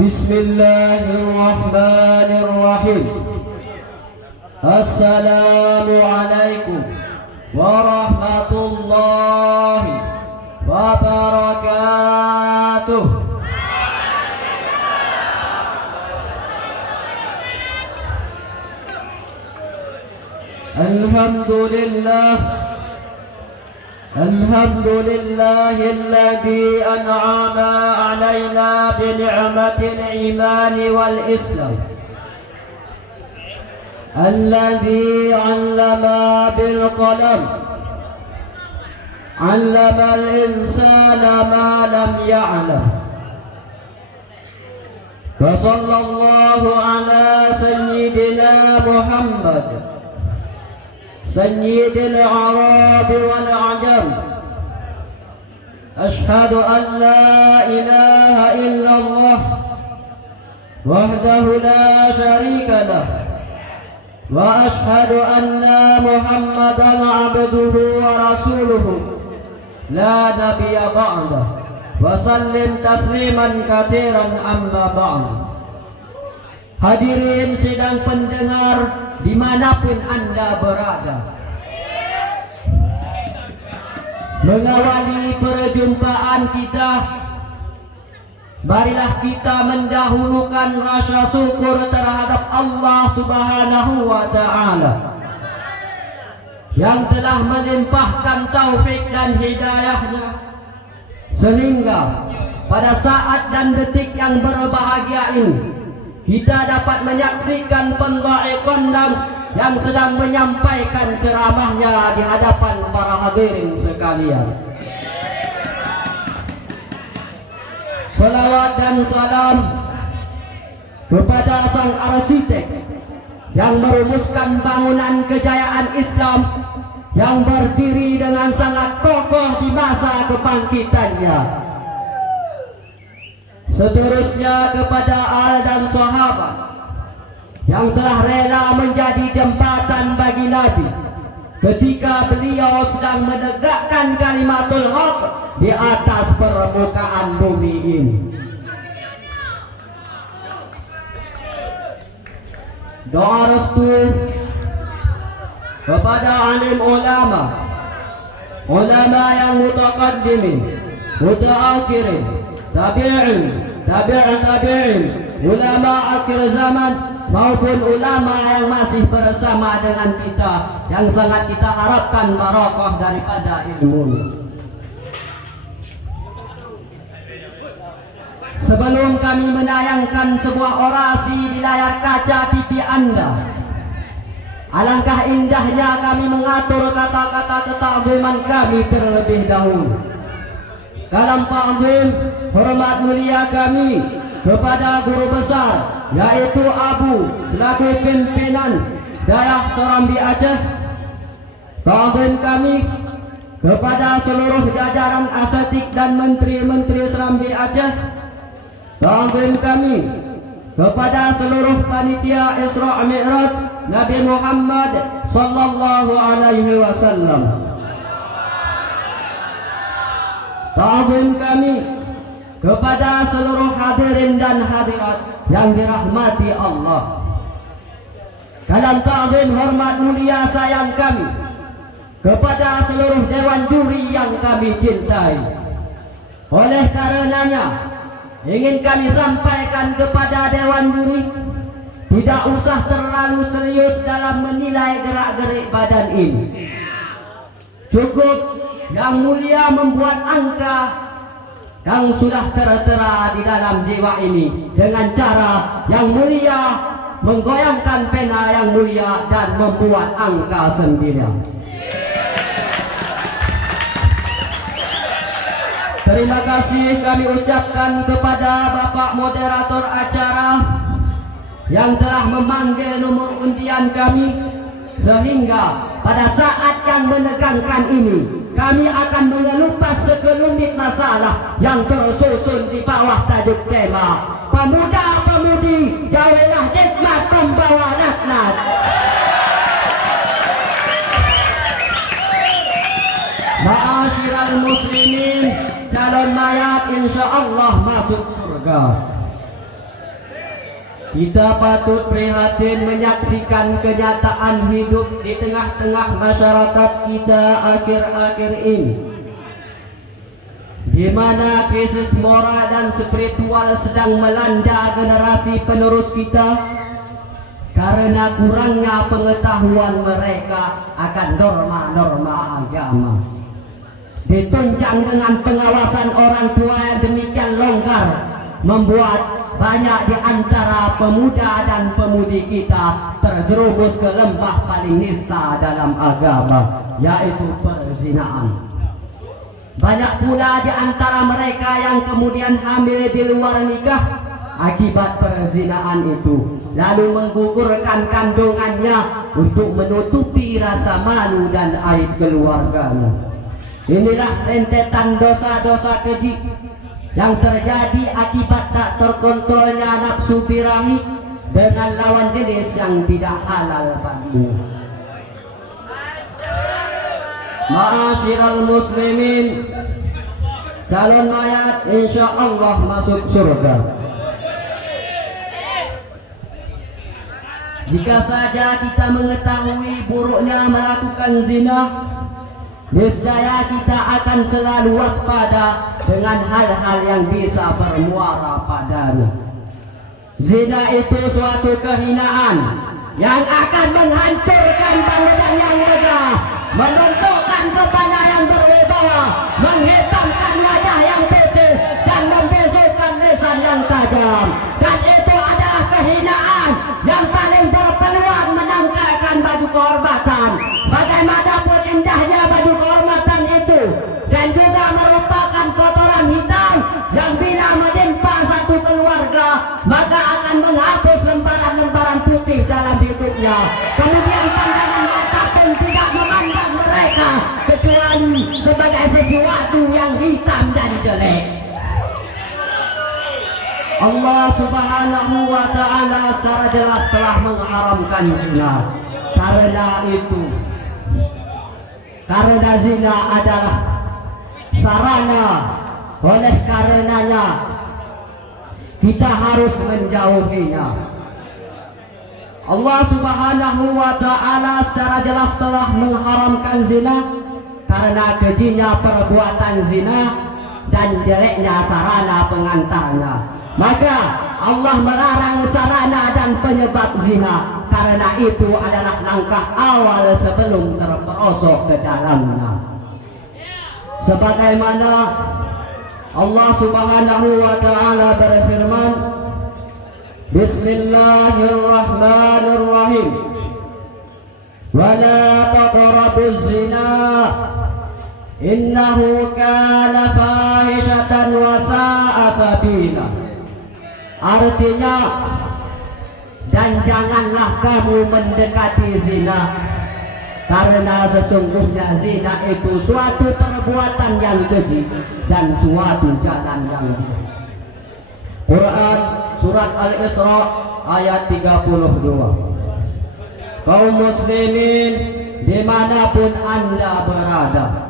Bismillahirrahmanirrahim. Assalamualaikum warahmatullahi wabarakatuh. Alhamdulillahilladzi an'ama 'alaina bi ni'matil imani wal islam. Alladzi 'allama bil qalam. 'allamal insana ma lam ya'lam. Wa sallallahu ala sayyidina Muhammad سيد الأعراب والعجم. أشهد أن لا إله إلا الله وحده لا شريك له وأشهد أن محمدا عبده ورسوله لا نبي بعده وسلم تسليما كثيرا أما بعد. Hadirin sidang pendengar dimanapun Anda berada, mengawali perjumpaan kita, marilah kita mendahulukan rasa syukur terhadap Allah Subhanahu wa Ta'ala yang telah melimpahkan taufik dan hidayahnya, sehingga pada saat dan detik yang berbahagia ini kita dapat menyaksikan pendha'i kondang yang sedang menyampaikan ceramahnya di hadapan para hadirin sekalian. Salawat dan salam kepada sang arsitek yang merumuskan bangunan kejayaan Islam yang berdiri dengan sangat kokoh di masa kebangkitannya. Seterusnya kepada al dan sahabat yang telah rela menjadi jembatan bagi Nabi ketika beliau sedang menegakkan kalimatul haq di atas permukaan bumi ini. Doa restu kepada alim ulama, ulama yang mutaqaddimin, mutaakhirin, tabi'in, tabi'in, ulama akhir zaman maupun ulama yang masih bersama dengan kita, yang sangat kita harapkan barakah daripada ilmu. Sebelum kami menayangkan sebuah orasi di layar kaca TV Anda, alangkah indahnya kami mengatur kata-kata ketakziman kami terlebih dahulu. Dalam ta'zim hormat mulia kami kepada guru besar, yaitu Abu selaku pimpinan daerah Serambi Aceh. Ta'zim kami kepada seluruh jajaran asatidz dan menteri-menteri Serambi Aceh. Ta'zim kami kepada seluruh panitia Isra Mi'raj Nabi Muhammad sallallahu alaihi wasallam. Ta'zim kami kepada seluruh hadirin dan hadirat yang dirahmati Allah. Dalam ta'zim hormat mulia sayang kami kepada seluruh dewan juri yang kami cintai. Oleh karenanya ingin kami sampaikan kepada dewan juri, tidak usah terlalu serius dalam menilai gerak-gerik badan ini. Cukup yang mulia membuat angka yang sudah tertera di dalam jiwa ini dengan cara yang mulia menggoyangkan pena yang mulia dan membuat angka sendirian. Terima kasih kami ucapkan kepada Bapak moderator acara yang telah memanggil nomor undian kami, sehingga pada saat yang menegangkan ini kami akan mengelupas sekelumit masalah yang tersusun di bawah tajuk tema Pemuda-pemudi jauhilah nikmat pembawa laknat. Ma'asyiral muslimin, calon mayat insya Allah masuk surga. Kita patut prihatin menyaksikan kenyataan hidup di tengah-tengah masyarakat kita akhir-akhir ini, di mana krisis moral dan spiritual sedang melanda generasi penerus kita karena kurangnya pengetahuan mereka akan norma-norma agama. Ditunjang dengan pengawasan orang tua yang demikian longgar, membuat banyak di antara pemuda dan pemudi kita terjerumus ke lembah paling nista dalam agama, yaitu perzinaan. Banyak pula di antara mereka yang kemudian hamil di luar nikah akibat perzinaan itu, lalu menggugurkan kandungannya untuk menutupi rasa malu dan aib keluarganya. Inilah rentetan dosa-dosa keji yang terjadi akibat tak terkontrolnya nafsu birahi dengan lawan jenis yang tidak halal baginya. Ma'asyiral muslimin, calon mayat insya Allah masuk surga. Jika saja kita mengetahui buruknya melakukan zina, niscaya kita akan selalu waspada dengan hal-hal yang bisa bermuara padanya. Zina itu suatu kehinaan yang akan menghancurkan bangunan yang megah, menunjukkan kepala yang berwibawa, menghitamkan wajah yang putih, dan membesukkan lisan yang tajam. Dan itu adalah kehinaan yang paling berpeluang menangkalkan baju kehormatan. Bagaimanapun indahnya baju kehormatan itu, dan juga merupakan kotoran hitam yang bila menimpa satu keluarga maka akan menghapus lembaran-lembaran putih dalam hidupnya. Kemudian pandangan mata pun tidak memandang mereka kecuali sebagai sesuatu yang hitam dan jelek. Allah Subhanahu wa ta'ala secara jelas telah mengharamkan zina. Karena zina adalah sarana, oleh karenanya kita harus menjauhinya. Allah Subhanahu wa ta'ala secara jelas telah mengharamkan zina karena kejinya perbuatan zina dan jeleknya sarana pengantarnya. Maka Allah melarang sarana dan penyebab zina, karena itu adalah langkah awal sebelum terperosok ke dalamnya. Sebagaimana Allah Subhanahu wa ta'ala berfirman, Bismillahirrahmanirrahim, wala taqrabuz zina innahu kana fahishatan wa sa'a sabila. Artinya, dan janganlah kamu mendekati zina, karena sesungguhnya zina itu suatu perbuatan yang keji dan suatu jalan yang buruk. Quran surat Al-Isra ayat 32. Kaum muslimin dimanapun anda berada,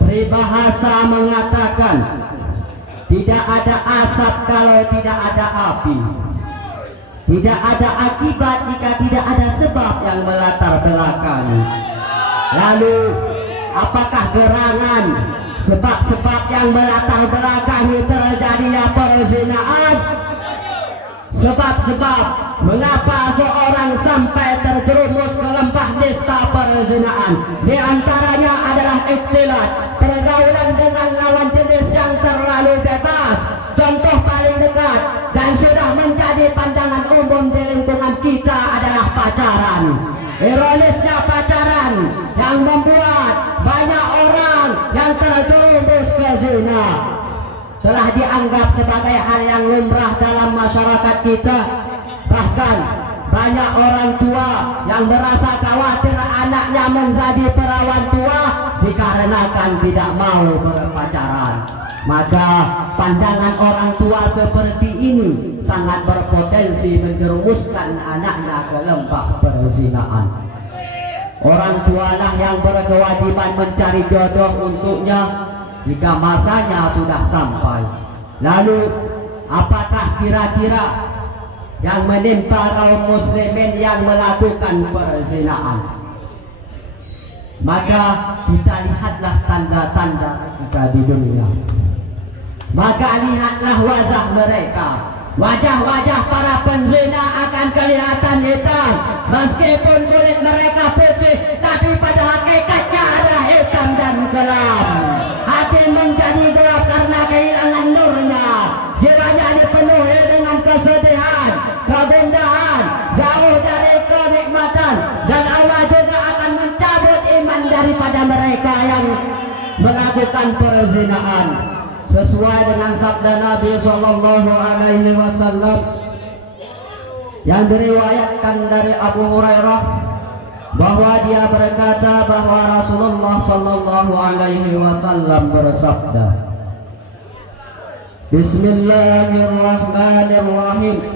peribahasa mengatakan tidak ada asap kalau tidak ada api, tidak ada akibat jika tidak ada sebab yang melatar belakangi. Lalu apakah gerangan sebab-sebab yang melatar belakangi terjadinya perzinaan? Sebab-sebab mengapa seorang sampai terjerumus ke lembah nista perzinaan, di antaranya adalah ikhtilat, pergaulan dengan lawan jenis yang terlalu bebas. Contoh paling dekat dan sudah menjadi pandangan umum di lingkungan kita adalah pacaran. Ironisnya pacaran yang membuat banyak orang yang terjerumus ke zina telah dianggap sebagai hal yang lumrah dalam masyarakat kita. Bahkan banyak orang tua yang merasa khawatir anaknya menjadi perawan tua dikarenakan tidak mau berpacaran. Maka pandangan orang tua seperti ini sangat berpotensi menjerumuskan anaknya ke lembah perzinaan. Orang tualah yang berkewajiban mencari jodoh untuknya jika masanya sudah sampai. Lalu apakah kira-kira yang menimpa kaum muslimin yang melakukan perzinahan? Maka kita lihatlah tanda-tanda kita di dunia. Maka lihatlah wajah mereka. Wajah-wajah para penzina akan kelihatan hitam. Meskipun kulit mereka putih, tapi pada hakikatnya ada hitam dan gelap. Hati menjadi gelap karena kehilangan nurnya. Jiwanya dipenuhi dengan kesedihan, kegundahan, jauh dari kenikmatan. Dan Allah juga akan mencabut iman daripada mereka yang melakukan perzinahan. Sesuai dengan sabda Nabi Sallallahu Alaihi Wasallam yang diriwayatkan dari Abu Hurairah, bahwa dia berkata bahwa Rasulullah Sallallahu Alaihi Wasallam bersabda, Bismillahirrahmanirrahim,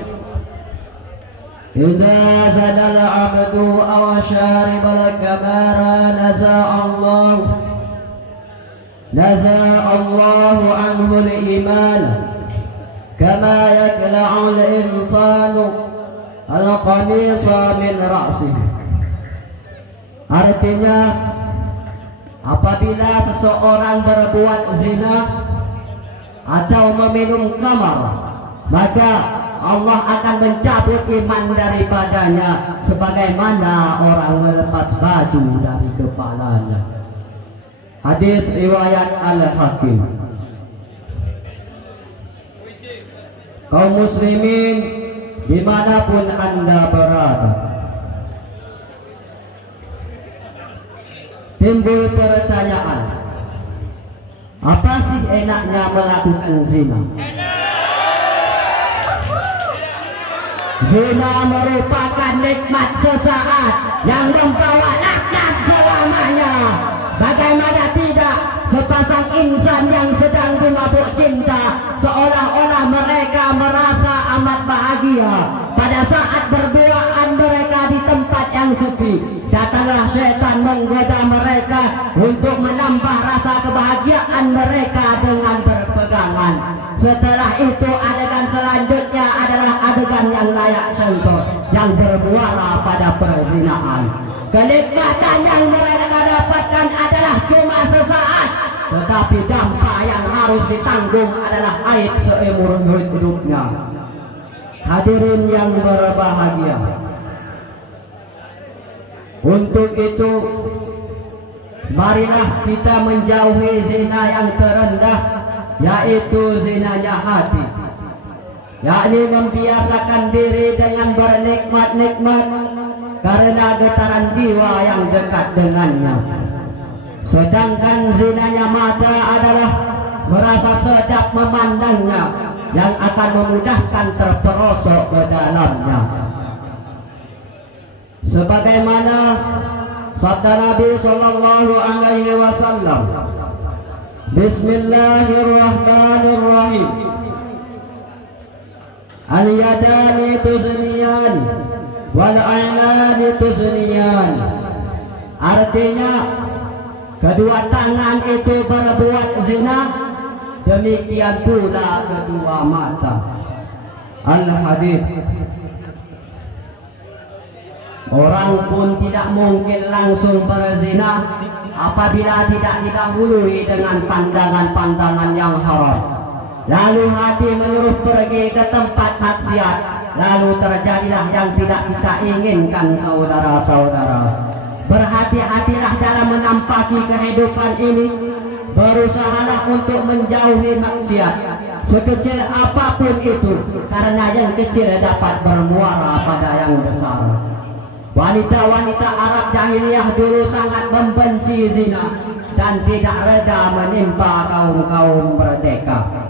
Idza zadal abdu aw syaribal kamara naza'allahu anhu al-iman kama yakla'u al-insanu al-qamisa min ra'sihi. Artinya, apabila seseorang berbuat zina atau meminum khamar, maka Allah akan mencabut iman daripadanya sebagaimana orang melepas baju dari kepalanya. Hadis riwayat Al-Hakim. Kaum muslimin dimanapun anda berada, timbul pertanyaan, apa sih enaknya melakukan zina? Zina merupakan nikmat sesaat yang membawa laknat selamanya. Bagaimana tidak, sepasang insan yang sedang dimabuk cinta, seolah-olah mereka merasa amat bahagia. Pada saat berduaan mereka di tempat yang sepi, datanglah setan menggoda mereka untuk menambah rasa kebahagiaan mereka dengan berpegangan. Setelah itu adegan selanjutnya adalah adegan yang layak sensor, yang bermuara pada perzinahan. Kenikmatan yang mereka dapatkan adalah cuma sesaat, tetapi dampak yang harus ditanggung adalah aib seumur hidupnya. Hadirin yang berbahagia, untuk itu marilah kita menjauhi zina yang terendah, yaitu zinanya hati, yakni membiasakan diri dengan bernikmat-nikmat karena getaran jiwa yang dekat dengannya. Sedangkan zinanya mata adalah merasa sedap memandangnya, yang akan memudahkan terperosok ke dalamnya. Sebagaimana sabda Nabi Sallallahu Alaihi Wasallam, Bismillahirrahmanirrahim, Al-yadani tuzniyan wal aynani tuzniyan. Artinya, kedua tangan itu berbuat zina, demikian pula kedua mata. Al-hadits. Orang pun tidak mungkin langsung berzina apabila tidak didahului dengan pandangan-pandangan yang haram. Lalu hati menyuruh pergi ke tempat maksiat, lalu terjadilah yang tidak kita inginkan, saudara-saudara. Berhati-hatilah dalam menampaki kehidupan ini. Berusahalah untuk menjauhi maksiat sekecil apapun itu, karena yang kecil dapat bermuara pada yang besar. Wanita-wanita Arab jahiliyah dulu sangat membenci zina dan tidak reda menimpa kaum-kaum merdeka.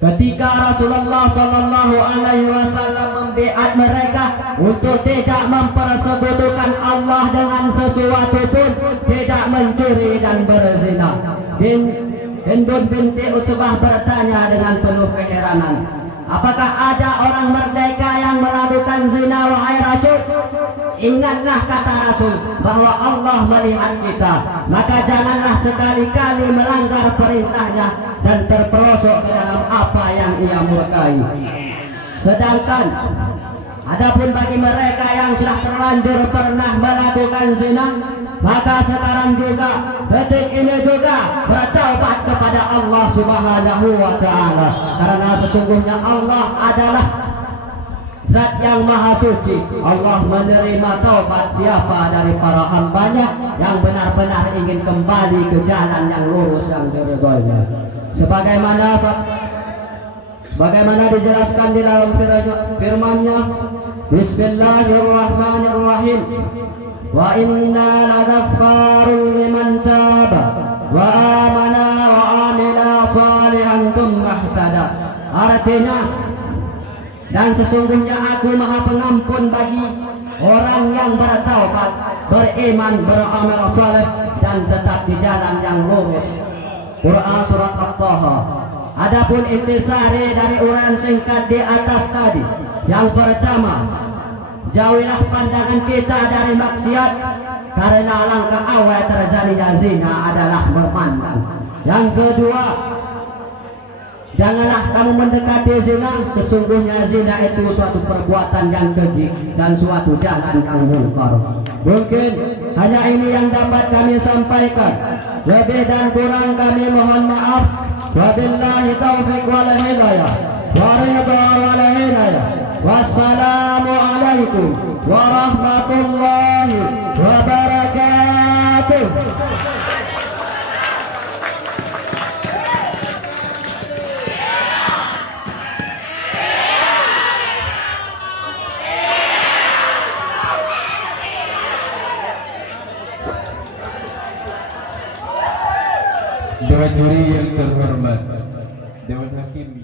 Ketika Rasulullah Sallallahu Alaihi Wasallam membiat mereka untuk tidak mempersekutukan Allah dengan sesuatu pun, tidak mencuri dan berzina, Hindun binti Utbah bertanya dengan penuh keheranan, Apakah ada orang merdeka yang melakukan zina wahai Rasul? Ingatlah kata Rasul bahwa Allah melihat kita, maka janganlah sekali-kali melanggar perintahnya dan terpelosok ke dalam apa yang ia murkai. Sedangkan adapun bagi mereka yang sudah terlanjur pernah melakukan zina, maka sekarang juga, detik ini juga bertaubat kepada Allah Subhanahu wa Ta'ala, karena sesungguhnya Allah adalah Zat yang maha suci. Allah menerima taubat siapa dari para hambanya yang benar-benar ingin kembali ke jalan yang lurus yang diridhoinya. Sebagaimana dijelaskan di dalam firman-Nya, Bismillahirrahmanirrahim. Wa inna lagaffarun liman taba wa amana wa amila salihan tsumma ihtada. Artinya, dan sesungguhnya aku maha pengampun bagi orang yang bertaubat, beriman, beramal saleh dan tetap di jalan yang lurus. Quran surat At-Taha. Adapun intisari dari uraian singkat di atas tadi, yang pertama, jauhilah pandangan kita dari maksiat, karena langkah awal terjadinya zina adalah memandang. Yang kedua, janganlah kamu mendekati zina, sesungguhnya zina itu suatu perbuatan yang keji dan suatu jalan yang mungkar. Mungkin hanya ini yang dapat kami sampaikan. Lebih dan kurang kami mohon maaf. Wabillahi taufiq wal hidayah. Wa ridha wal hidayah. Wassalamu alaikum warahmatullahi wabarakatuh. Dewan juri yang terhormat, Dewan Hakim